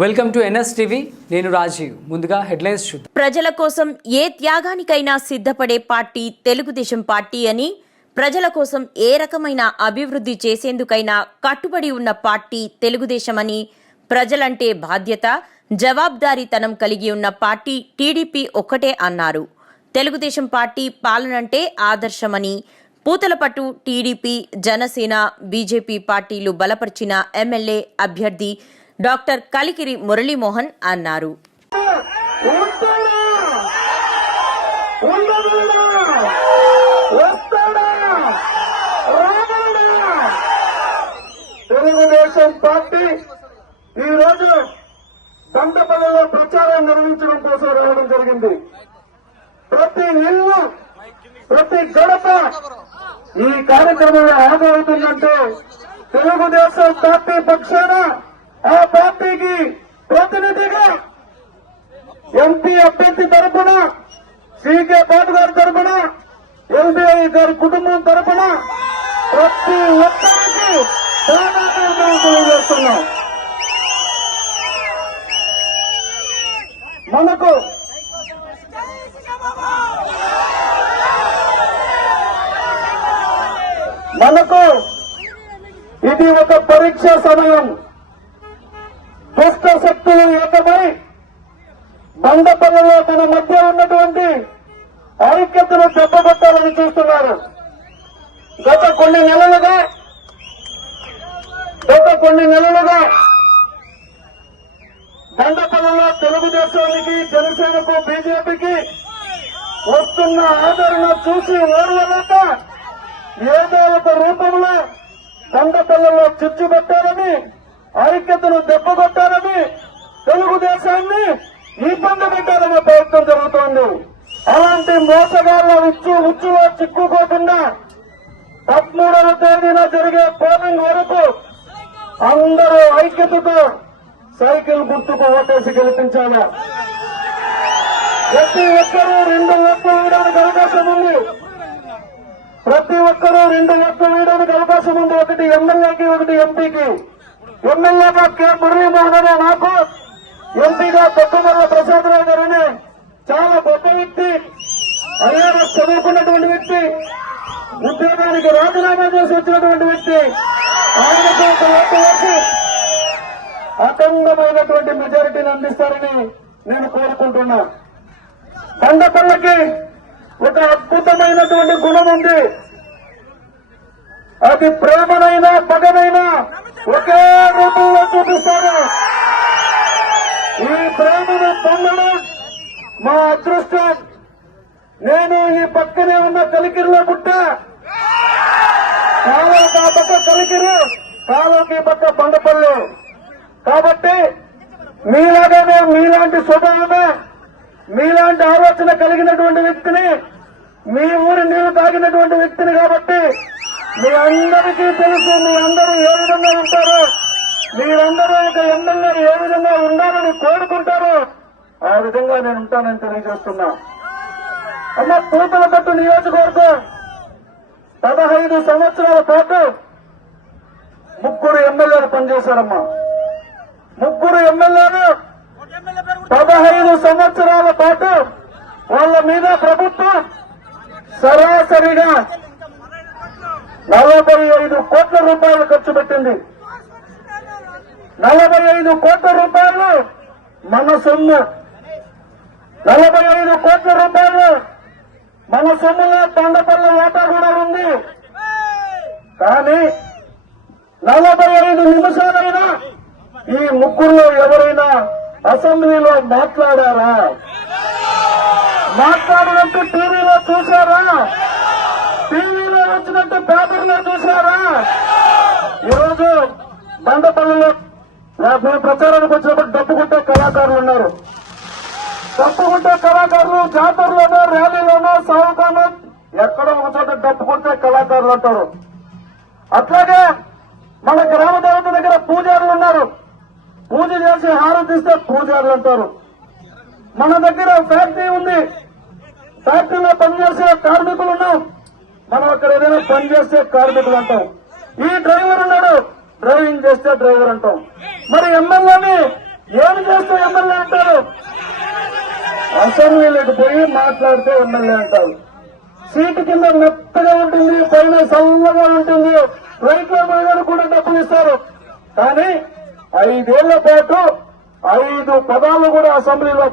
Welcome to NS TV నేను రాజీవ్. ముందుగా headlines చూద్దాం. ప్రజల కోసం ఏ త్యాగానికైనా సిద్ధపడే పార్టీ తెలుగుదేశం పార్టీ అని ప్రజల కోసం ఏ రకమైన అభివృద్ధి చేసేందుకైనా కట్టుబడి ఉన్న పార్టీ తెలుగుదేశమని ప్రజలంటే బాధ్యత జవాబుదారీతనం కలిగి ఉన్న పార్టీ టీడీపీ ఒక్కటే అన్నారు. తెలుగుదేశం పార్టీ పాలనంటే ఆదర్శమని పూతలపట్టు టీడీపీ జనసేన బీజేపీ పార్టీలు బలపరిచిన ఎమ్మెల్యే అభ్యర్థి డాక్టర్ కలికిరి మురళీమోహన్ అన్నారు. తెలుగుదేశం పార్టీ ఈ రోజు దండపల్లిలో ప్రచారం నిర్వహించడం కోసం రావడం జరిగింది. ప్రతి ఇల్లు ప్రతి గడప ఈ కార్యక్రమంలో ఆగవుతుందంటే తెలుగుదేశం పార్టీ పక్షాన ఆ పార్టీకి ప్రతినిధిగా ఎంపీ అభ్యర్థి తరపున సీకే పాటు గారి తరపున ఎల్బీఐ గారి కుటుంబం తరపున ప్రతి ఒక్కరికి తెలియజేస్తున్నాం. మనకు మనకు ఇది ఒక పరీక్ష సమయం. దుష్ట శక్తులు ఏకమై బండపల్లలో మన మధ్య ఉన్నటువంటి ఐక్యతను చెప్పబట్టాలని చూస్తున్నారు. గత కొన్ని నెలలుగా గత కొన్ని నెలలుగా బండపల్లిలో తెలుగుదేశానికి జనసేనకు బీజేపీకి వస్తున్న ఆదరణ చూసి ఓర్వలేక ఏదో ఒక రూపంలో బండపల్లిలో చిచ్చుపెట్టాలని ఐక్యతను దెబ్బగొట్టాలని తెలుగుదేశాన్ని ఇబ్బంది పెట్టారనే ప్రయత్నం జరుగుతోంది. అలాంటి మోసగాళ్ళ ఉచ్చు ఉచ్చులో చిక్కుకోకుండా పదమూడవ తేదీన జరిగే పోలింగ్ వరకు అందరూ ఐక్యతతో సైకిల్ గుర్తుకు ఓటేసి గెలిపించాలి. ప్రతి ఒక్కరూ రెండు ఓట్లు వేయడానికి అవకాశం ఉంది. ప్రతి ఒక్కరూ రెండు ఓట్లు వేయడానికి అవకాశం ఉంది. ఒకటి ఎమ్మెల్యేకి ఒకటి ఎంపీకి. ఎమ్మెల్యేగా కె మురళీమోహన్ అనే నాకు ఎంపీగా కొత్తమల్ల ప్రసాదరావు గారు అనే చాలా గొప్ప వ్యక్తి ఐఆర్ఎస్ చదువుకున్నటువంటి వ్యక్తి ఉద్యోగానికి రాజీనామా చేసి వచ్చినటువంటి వ్యక్తి. ఆయనకు ఓటు అఖండమైనటువంటి మెజారిటీని అందిస్తారని నేను కోరుకుంటున్నా. కండపల్లకి ఒక అద్భుతమైనటువంటి గుణం ఉంది. అది ప్రేమనైనా పగనైనా ఈ పక్కనే ఉన్న కలికిరిలో గుట్ట కాలువకి ఆ పక్క కలికిరి కాలువకి ఈ పక్క బండపల్లి కాబట్టి మీలాగానే మీలాంటి స్వభావమే మీలాంటి ఆలోచన కలిగినటువంటి వ్యక్తిని మీ ఊరి నీళ్ళు తాగినటువంటి వ్యక్తిని కాబట్టి మీ అందరికీ తెలుసు మీ అందరూ ఏ విధంగా ఉంటారో మీరందరూ ఒక ఎమ్మెల్యే ఏ విధంగా ఉండాలని కోరుకుంటారో ఆ విధంగా నేను ఉంటానని తెలియజేస్తున్నా. అమ్మ పూతల నియోజకవర్గం పదహైదు సంవత్సరాల పాటు ముగ్గురు ఎమ్మెల్యేలు పనిచేశారమ్మా. ముగ్గురు ఎమ్మెల్యేలు పదహైదు సంవత్సరాల పాటు వాళ్ళ మీద ప్రభుత్వం సరాసరిగా నలభై ఐదు కోట్ల రూపాయలు ఖర్చు పెట్టింది. నలభై ఐదు కోట్ల రూపాయలు మన సొమ్ము. నలభై ఐదు కోట్ల రూపాయలు మన సొమ్ములో తండపల్లి ఓటా కూడా ఉంది. కానీ నలభై ఐదు నిమిషాలైనా ఈ ముగ్గురులో ఎవరైనా అసెంబ్లీలో మాట్లాడారా? మాట్లాడినట్టు టీవీలో చూశారా? టీవీలో వచ్చినట్టు పేపర్లో చూశారా? ఈరోజు బండపల్లిలో మేము ప్రచారానికి వచ్చినప్పుడు డబ్బు కొట్టే కళాకారులు ఉన్నారు. తప్పుకుంటే కళాకారులు జాతరలోనో ర్యాలీలోనో సాగుతానో ఎక్కడో ఒక చోట డప్పుకుంటే కళాకారులు అంటారు. అట్లాగే మన గ్రామ దేవత దగ్గర పూజారులు ఉన్నారు. పూజ చేసి హారం తీస్తే పూజారులు అంటారు. మన దగ్గర ఫ్యాక్టరీ ఉంది. ఫ్యాక్టరీలో పనిచేసే కార్మికులు ఉన్నాం. మనం అక్కడ ఏదైనా పని కార్మికులు అంటాం. ఈ డ్రైవర్ ఉన్నాడు. డ్రైవింగ్ చేస్తే డ్రైవర్ అంటాం. మరి ఎమ్మెల్యేని ఏమి చేస్తే ఎమ్మెల్యే అంటారు? అసెంబ్లీలకు పోయి మాట్లాడితే ఎమ్మెల్యే అంటారు. సీటు కింద మెత్తగా ఉంటుంది పైన సల్లగా ఉంటుంది. రైతుల మీద కూడా డబ్బులు ఇస్తారు. కానీ ఐదేళ్ళ పాటు ఐదు పదాలు కూడా అసెంబ్లీలో